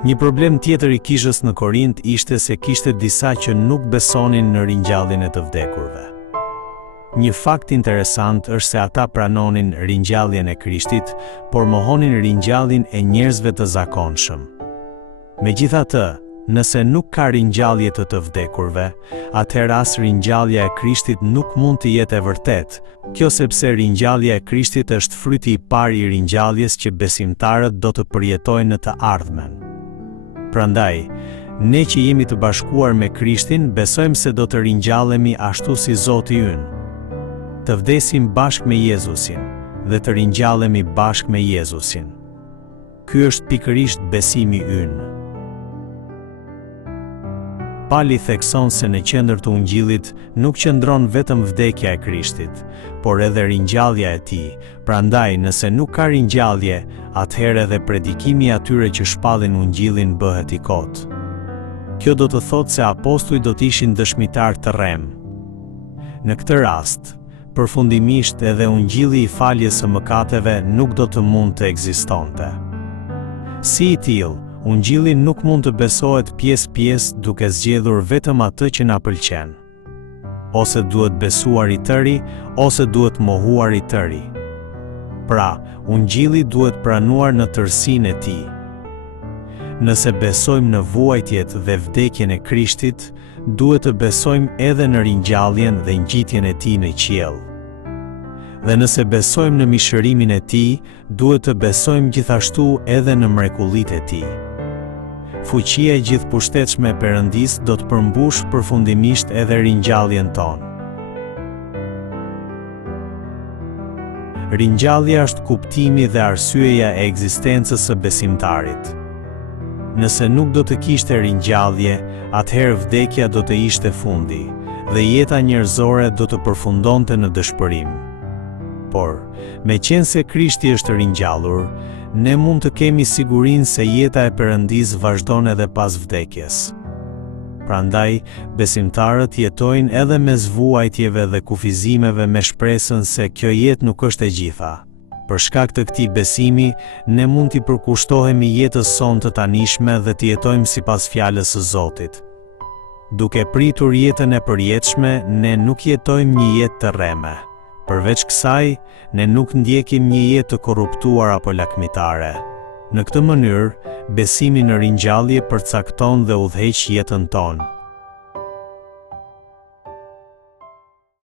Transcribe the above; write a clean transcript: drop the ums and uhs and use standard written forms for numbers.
Një problem tjetër i kishës në Korint ishte se kishte disa që nuk besonin në ringjalljen e të vdekurve. Një fakt interesant është se ata pranonin ringjalljen e Krishtit, por mohonin ringjalljen e njerëzve të zakonshëm. Megjithatë, nëse nuk ka ringjallje të vdekurve, atëherë as ringjallja e Krishtit nuk mund të jetë e vërtetë. Kjo sepse ringjallja e Krishtit është fryti i parë i ringjalljes që besimtarët do të përjetojnë në të ardhmen. Prandaj, ne që jemi të bashkuar me Krishtin, besojmë se do të ringjallemi ashtu si Zoti ynë. Të vdesim bashkë me Jezusin dhe të ringjallemi bashkë me Jezusin. Ky është pikërisht besimi ynë. Pali thekson se në qendër të Ungjillit nuk qëndron vetëm vdekja e Krishtit, por edhe ringjallja e tij. Prandaj, nëse nuk ka ringjallje, atëherë edhe predikimi i atyre që shpallin Ungjillin bëhet i kotë. Kjo do të thotë se apostujt do të ishin dëshmitar të rrem. Në këtë rast, përfundimisht edhe Ungjilli i faljes së mëkateve nuk do të mund të ekzistonte. Si i tillë, Ungjilli nuk mund të besohet pjesë-pjesë duke zgjedhur vetëm atë që na pëlqen. Ose duhet besuar i tëri, ose duhet mohuar i tëri. Pra, Ungjilli duhet pranuar në tërësinë e tij. Nëse besojmë në vuajtjet dhe vdekjen e Krishtit, duhet të besojmë edhe në ringjalljen dhe ngjitjen e tij në qiell. Dhe nëse besojmë në mishërimin e tij, duhet të besojmë gjithashtu edhe në mrekullitë e tij. Fuqia e gjithëpushtetshme e Perëndisë do të përmbush përfundimisht edhe ringjalljen tonë. Ringjallja është kuptimi dhe arsyeja e ekzistencës së besimtarit. Nëse nuk do të kishte ringjallje, atëherë vdekja do të ishte fundi, dhe jeta njerëzore do të përfundonte në dëshpërim. Por, meqense Krishti është ringjallur, ne mund të kemi sigurinë se jeta e Perëndisë vazhdon edhe pas vdekjes. Prandaj, besimtarët jetojnë edhe mes vuajtjeve dhe kufizimeve me shpresën se kjo jetë nuk është e gjitha. Për shkak të këtij besimi, ne mund t'i përkushtohemi jetës sonë të tanishme dhe të jetojmë sipas fjalës së Zotit. Duke pritur jetën e përjetshme, ne nuk jetojmë një jetë të rreme. Përveç kësaj, ne nuk ndjekim një jetë të korruptuar apo lakmitare. Në këtë mënyrë, besimi në ringjallje përcakton dhe udhëheq jetën tonë.